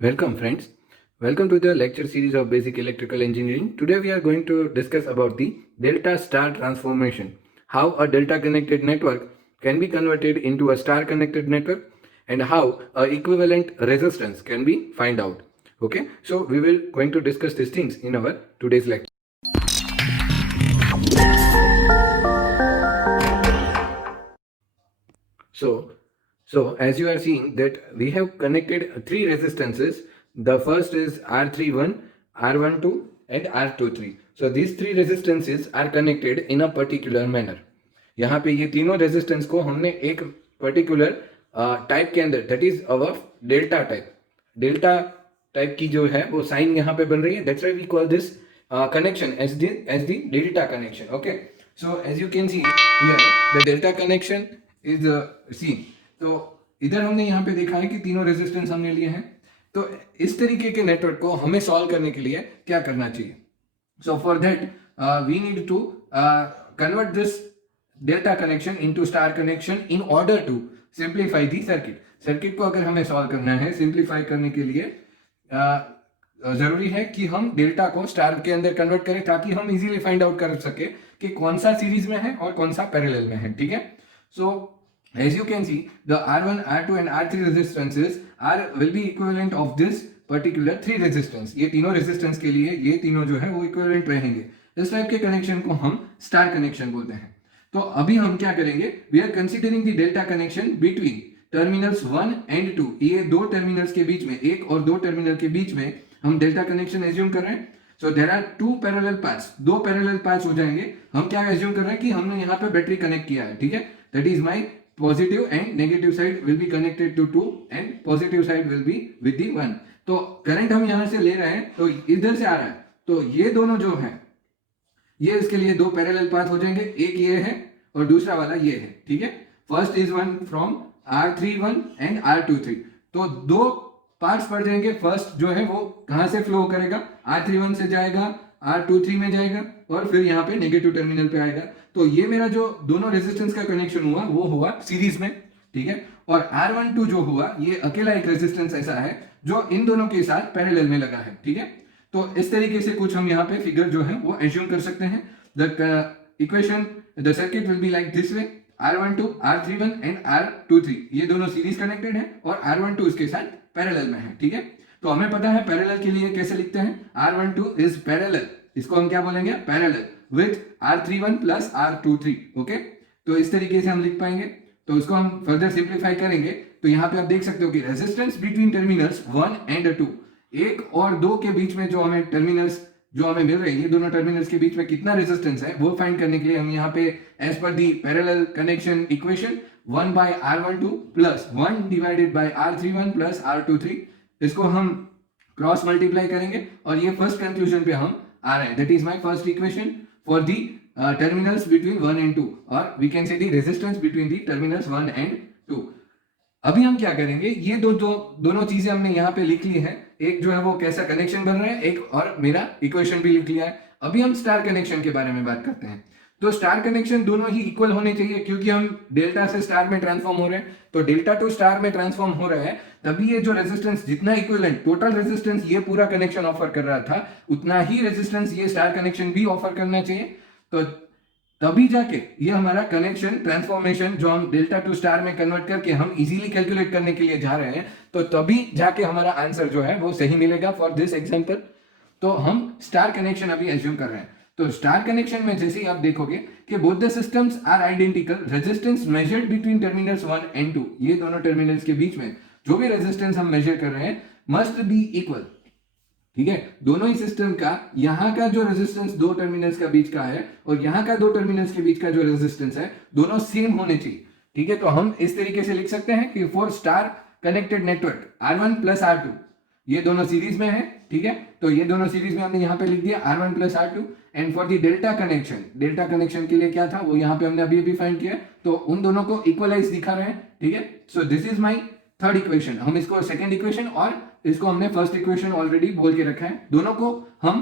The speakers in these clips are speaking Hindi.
Welcome friends. Welcome to the lecture series of Basic Electrical Engineering. Today we are going to discuss about the delta star transformation. How a delta connected network can be converted into a star connected network and how a equivalent resistance can be find out. Okay, so we will going to discuss these things in our today's lecture. So as you are seeing that we have connected three resistances. The first is R31, R12 and R23. So these three resistances are connected in a particular manner. यहाँ पे ये तीनों रेजिस्टेंस को हमने एक पर्टिकुलर टाइप के अंदर that is our delta type की जो है वो साइन यहाँ पे बन रही है. That's why we call this connection as the delta connection. Okay, so as you can see here the delta connection is see. तो इधर हमने यहाँ पे देखा है कि तीनों रेजिस्टेंस हमने लिए हैं. तो इस तरीके के नेटवर्क को हमें सॉल्व करने के लिए क्या करना चाहिए? So for that we need to convert this delta connection into star connection in order to simplify the circuit को अगर हमें सॉल्व करना है सिंप्लीफाई करने के लिए जरूरी है कि हम डेल्टा को स्टार के अंदर कन्वर्ट करें ताकि हम इजीली फाइंड आउट कर सके कि कौन सा सीरीज में है और कौन सा पैरेलल में है. ठीक है, सो as you can see the R1, R2 and R3 resistances will be equivalent of this particular three resistance. ये तीनों रेजिस्टेंस के लिए ये तीनों जो है वो इक्विवेलेंट रहेंगे. इस टाइप के कनेक्शन को हम स्टार कनेक्शन बोलते हैं. तो अभी हम क्या करेंगे, we are considering the delta connection between terminals 1 and 2. ये दो टर्मिनल्स के बीच में, एक और दो टर्मिनल के बीच में हम डेल्टा कनेक्शन एज्यूम कर रहे हैं. So there are two parallel paths, दो पैरेलल पाथ्स हो जाएंगे. हम क्या एज्यूम कर रहे हैं कि हमने यहाँ पे बैटरी कनेक्ट किया है. ठीक है, that is my positive and negative side will be connected to 2 and positive side will be with the 1. तो करंट हम यहां से ले रहे हैं तो इधर से आ रहा है. तो ये दोनों जो है ये इसके लिए दो पैरेलल पाथ हो जाएंगे. एक ये है और दूसरा वाला ये है. ठीक है, first is one from R31 and R23. तो दो पार्ट्स पड़ जाएंगे. फर्स्ट जो है वो कहां से फ्लो करेगा, R31 से जाएगा, R23 में जाएगा और फिर यहाँ पे नेगेटिव टर्मिनल पे आएगा. तो ये मेरा जो दोनों रेजिस्टेंस का कनेक्शन हुआ वो हुआ सीरीज में. ठीक है, और R12 जो हुआ ये अकेला एक रेजिस्टेंस ऐसा है जो इन दोनों के साथ पैरेलल में लगा है. ठीक है, तो इस तरीके से कुछ हम यहाँ पे फिगर जो है वो एज्यूम कर सकते हैं. The equation the circuit will be like this way. R12, R31 and R23 ये दोनों सीरीज कनेक्टेड है और R12 इसके साथ पैरेलल में है. ठीक है, तो हमें पता है पैरेलल के लिए कैसे लिखते हैं. R12 इज पैरेलल, इसको हम क्या बोलेंगे, parallel with R31 plus R23. Okay, तो इस तरीके से हम लिख पाएंगे. तो इसको हम फर्दर सिंप्लीफाई करेंगे. तो यहाँ पे आप देख सकते हो कि रेजिस्टेंस बिटवीन टर्मिनल्स 1 एंड 2, एक और दो के बीच में जो हमें टर्मिनल्स जो हमें मिल रही है, दोनों टर्मिनल्स के बीच में कितना रेजिस्टेंस है वो फाइंड करने के लिए हम यहाँ पे as per the parallel connection equation 1 by R12 plus 1 divided by R31 plus R23 इसको हम क्रॉस मल्टीप्लाई करेंगे और ये फर्स्ट कंक्लूजन पे हम आ रहे हैं. That is my first equation for the terminals between 1 and 2 और we can say the resistance between the terminals 1 and 2. अभी हम क्या करेंगे, ये दोनों चीजें हमने यहाँ पे लिख ली है. एक जो है वो कैसा कनेक्शन बन रहा है, एक और मेरा इक्वेशन भी लिख लिया है. अभी हम स्टार कनेक्शन के बारे में बात करते हैं. तो स्टार कनेक्शन दोनों ही इक्वल होने चाहिए क्योंकि हम डेल्टा से स्टार में ट्रांसफॉर्म हो रहे हैं. तो डेल्टा टू स्टार में ट्रांसफॉर्म हो रहा है तभी ये जो रेजिस्टेंस जितना इक्विवेलेंट टोटल रेजिस्टेंस ये पूरा कनेक्शन ऑफर कर रहा था उतना ही रेजिस्टेंस ये स्टार कनेक्शन भी ऑफर करना चाहिए. तो तभी जाके ये हमारा कनेक्शन ट्रांसफॉर्मेशन जो हम डेल्टा टू स्टार में कन्वर्ट करके हम इजीली कैलकुलेट करने के लिए जा रहे हैं तो तभी जाके हमारा आंसर जो है वो सही मिलेगा फॉर दिस एग्जांपल. तो हम स्टार कनेक्शन अभी एज्यूम कर रहे हैं. तो स्टार कनेक्शन में जैसे ही आप देखोगे कि both the systems are identical, resistance measured between terminals 1 and 2, ये दोनों टर्मिनल्स के बीच में जो भी रेजिस्टेंस हम मेजर कर रहे हैं मस्ट बी इक्वल. ठीक है, दोनों ही सिस्टम का यहाँ का जो रेजिस्टेंस दो टर्मिनल्स का बीच का है और यहाँ का दो टर्मिनल्स के बीच का जो रेजिस्टेंस है दोनों सेम होने चाहिए. ठीक है, तो हम इस तरीके से लिख सकते हैं कि for star connected network R1 plus R2 ये दोनों सीरीज में है. ठीक है, तो ये दोनों सीरीज में हमने यहाँ पे लिख दिया R1 plus R2. And for the delta connection के लिए क्या था वो यहाँ पे हमने अभी फाइंड किया. तो उन दोनों को इक्वलाइज दिखा रहे हैं. ठीक है, so this is my third equation. हम इसको सेकंड इक्वेशन और इसको हमने फर्स्ट इक्वेशन ऑलरेडी बोल के रखा है. दोनों को हम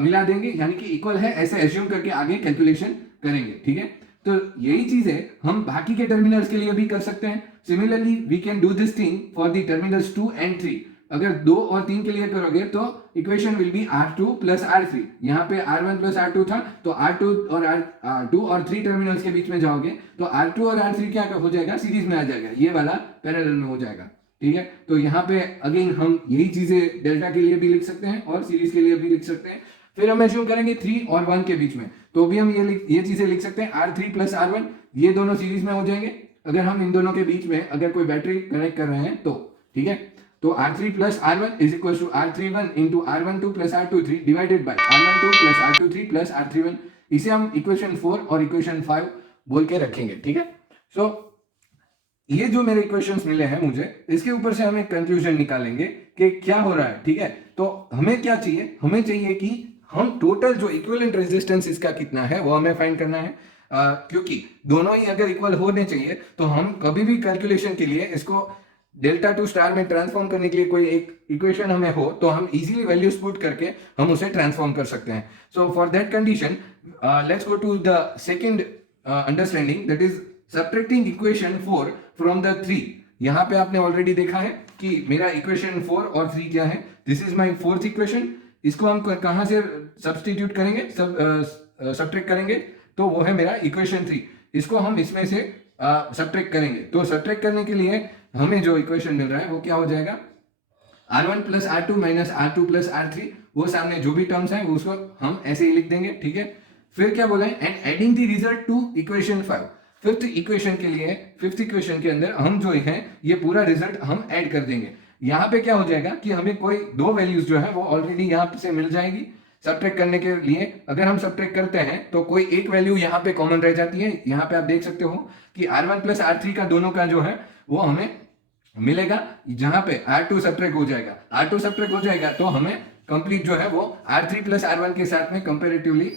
मिला देंगे यानी कि इक्वल है ऐसे एज्यूम करके आगे कैलकुलेशन करेंगे. ठीक है, तो यही चीज है हम बाकी के टर्मिनल्स के लिए भी कर सकते हैं. Similarly we can do this thing for the terminals 2 and 3. अगर 2 और 3 के लिए करोगे तो equation will be R2 plus R3। यहाँ पे R1 प्लस R2 था, तो R2 और R2 और 3 टर्मिनल्स के बीच में जाओगे तो R2 और R3 क्या हो जाएगा, सीरीज में आ जाएगा, ये वाला पैरेलल में हो जाएगा। ठीक है, तो यहाँ पे अगेन हम यही चीजें डेल्टा के लिए भी लिख सकते हैं और सीरीज के लिए भी लिख सकते हैं। फिर हम एज्यूम करेंगे 3 और 1 के बीच में, तो भी हम ये चीजें लिख सकते हैं R3 प्लस R1, ये दोनों सीरीज में हो जाएंगे अगर हम इन दोनों के बीच में अगर कोई बैटरी कनेक्ट कर रहे हैं तो। ठीक है, तो R3 plus R1 is equal to R31 into R12 plus R23 divided by R12 plus R23 plus R31। इसे हम इक्वेशन 4 और इक्वेशन 5 बोल के रखेंगे। ठीक है, सो ये जो मेरे इक्वेशंस मिले हैं मुझे, इसके ऊपर से हम एक कंक्लूजन निकालेंगे कि क्या हो रहा है। ठीक है, तो हमें क्या चाहिए, हमें चाहिए कि हम टोटल जो इक्विवेलेंट रेजिस्टेंस इसका कितना है वो हमें फाइंड करना है। क्योंकि दोनों ही अगर इक्वल होने चाहिए तो हम कभी भी कैलकुलेशन के लिए इसको डेल्टा टू स्टार में ट्रांसफॉर्म करने के लिए कोई एक इक्वेशन हमें हो तो हम इजीली वैल्यूज पुट करके हम उसे ट्रांसफॉर्म कर सकते हैं। So for that condition let's go to the second understanding, that is subtracting equation 4 from the 3। यहाँ पे आपने ऑलरेडी देखा है कि मेरा इक्वेशन 4 और 3 क्या है। This is my fourth equation. इसको हम कहाँ से सब्स्टिट्यूट करेंगे, सब्ट्रैक्ट करेंगे, तो वो है मेरा इक्वेशन 3। इसको हम इसमें से सब्ट्रैक्ट करेंगे, तो सब्ट्रैक्ट करने के लिए हमें जो इक्वेशन मिल रहा है वो क्या हो जाएगा, R1 plus R2 minus R2 plus R3। वो सामने जो भी टर्म्स हैं उसको हम ऐसे ही लिख देंगे। ठीक है, फिर क्या बोला है, and adding the result to equation 5। Fifth equation के लिए, फिफ्थ इक्वेशन के अंदर हम जो है ये पूरा रिजल्ट हम ऐड कर देंगे। यहाँ पे क्या हो जाएगा कि हमें कोई दो वैल्यूज जो है वो ऑलरेडी यहाँ से मिल जाएगी सब्ट्रैक्ट करने के लिए। अगर हम सब्ट्रैक्ट करते हैं तो कोई एक वैल्यू यहाँ पे कॉमन रह जाती है। यहाँ पे आप देख सकते हो कि R1 प्लस R3 का दोनों का जो है वो हमें मिलेगा, जहां पे R2 सब्ट्रैक्ट हो जाएगा। R2 सब्ट्रैक्ट हो जाएगा तो हमें कंप्लीट जो है वो R3 प्लस R1 के साथ में कंपेरेटिवली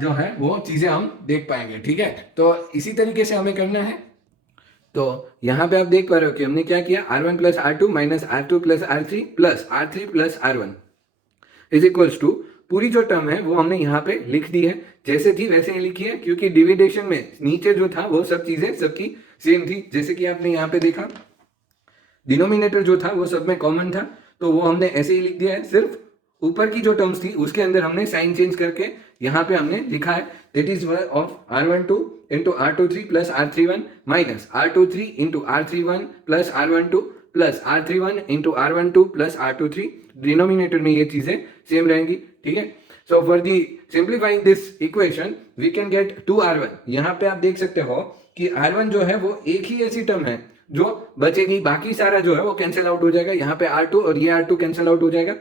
जो है वो चीजें हम देख पाएंगे। ठीक है, तो इसी तरीके से हमें करना है। तो यहाँ पे आप देख पा रहे हो कि हमने क्या किया, R1 plus R2 minus R2 plus R3 plus R3 plus R1 is equals to, पूरी जो टर्म है वो हमने यहाँ पे लिख दी है, जैसे थी वैसे ही लिखी है, क्योंकि डिविडेशन में नीचे जो था वो सब चीजें सबकी सेम थी। जैसे कि आपने यहाँ पे देखा डिनोमिनेटर जो था वो सब में कॉमन था, तो वो हमने ऐसे ही लिख दिया है। सिर्फ ऊपर की जो टर्म्स थी उसके अंदर हमने साइन चेंज करके यहाँ पे हमने लिखा है, that is of R12 into R23 plus R31 minus R23 into R31 plus R12 plus R31 into R12 plus R23। Denominator में ये चीजें सेम रहेंगी। ठीक है, so for the simplifying this equation we can get 2R1। यहाँ पे आप देख सकते हो कि R1 जो है वो एक ही ऐसी टर्म है जो बचेगी, बाकी सारा जो है वो कैंसिल आउट हो जाएगा। यहाँ पे R2 और ये R2 कैंसिल आउट हो जाएगा,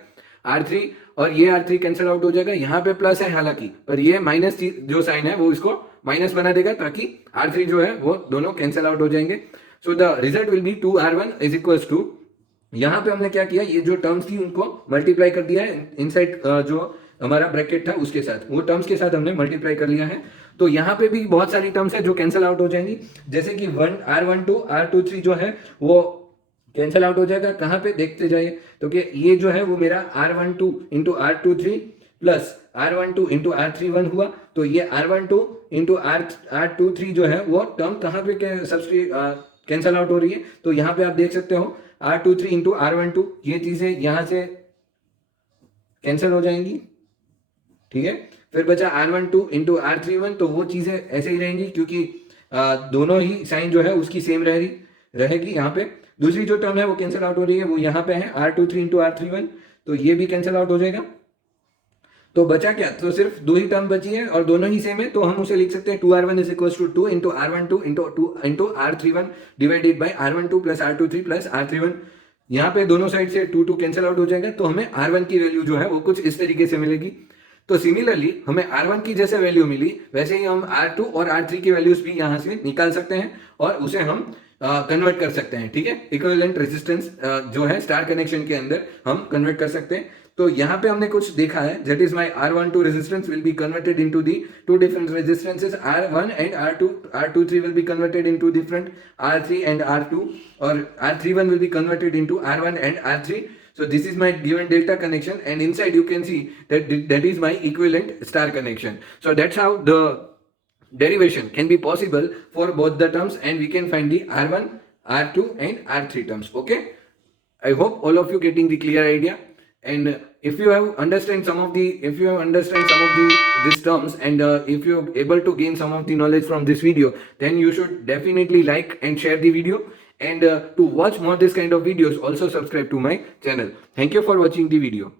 R3 और ये R3 कैंसिल आउट हो जाएगा। यहाँ पे प्लस है हालांकि, पर ये माइनस जो साइन है वो इसको माइनस बना देगा ताकि R3 जो है वो दोनों कैंसिल आउट हो जाएंगे। So the result will be 2R1 is equals to, यहाँ पे हमने क्या किया, ये जो टर्म्स थी उनको मल्टीप्लाई कर दिया है इनसाइड जो हमारा ब्रैकेट था उसके साथ, वो टर्म्स के साथ हमने मल्टीप्लाई कर लिया है। तो यहाँ पे भी बहुत सारी टर्म्स है जो कैंसिल आउट हो जाएंगी, जैसे कि R12 R23 जो है वो कैंसिल आउट हो जाएगा। कहाँ पे देखते जाइए, तो कि ये जो है वो मेरा R12 into R23 plus R12 into R31 हुआ, तो ये R12 इंटू R23 जो है वो टर्म कहाँ पे कैंसिल आउट हो रही है। तो यहाँ पे आप देख सकते हो R23 इंटू R12, ये चीजें यहाँ से कैंसिल हो जाएंगी। ठीक है, फिर बचा R12 इंटू R31, तो वो चीजें ऐसे ही रहेंगी क्योंकि दोनों ही साइन जो है उसकी सेम रहेगी। यहाँ पे दूसरी जो टर्म है वो कैंसिल आउट हो रही है, वो यहाँ पे है R23 इंटू R31, तो ये भी कैंसिल आउट हो जाएगा। तो बचा क्या, तो सिर्फ दो ही टर्म बची है और दोनों ही सेम है, तो हम उसे लिख सकते हैं 2R1 is equal to 2 into R12 into R31 divided by R12 plus R23 plus R31। यहाँ पे दोनों साइड से 2 कैंसिल आउट हो जाएगा, तो हमें R1 की वैल्यू जो है वो कुछ इस तरीके से मिलेगी। तो सिमिलरली हमें R1 की जैसे वैल्यू मिली वैसे ही हम R2 और R3 की वैल्यूज भी यहाँ से निकाल सकते हैं और उसे हम कन्वर्ट कर सकते हैं। ठीक है, इक्विवेलेंट रेजिस्टेंस जो है स्टार कनेक्शन के अंदर हम कन्वर्ट कर सकते हैं। तो यहाँ पे हमने कुछ देखा है, that is my R12 resistance will be converted into the two different resistances R1 and R2, R23 will be converted into different R3 and R2, और R31 will be converted into R1 and R3. So this is my given delta connection, and inside you can see that is my equivalent star connection. So that's how the derivation can be possible for both the terms, and we can find the R1, R2 and R3 terms. Okay. I hope all of you getting the clear idea. And if you have understand some of the, if you have understand some of the these terms, and if you're able to gain some of the knowledge from this video, then you should definitely like and share the video. And to watch more this kind of videos, also subscribe to my channel. Thank you for watching the video.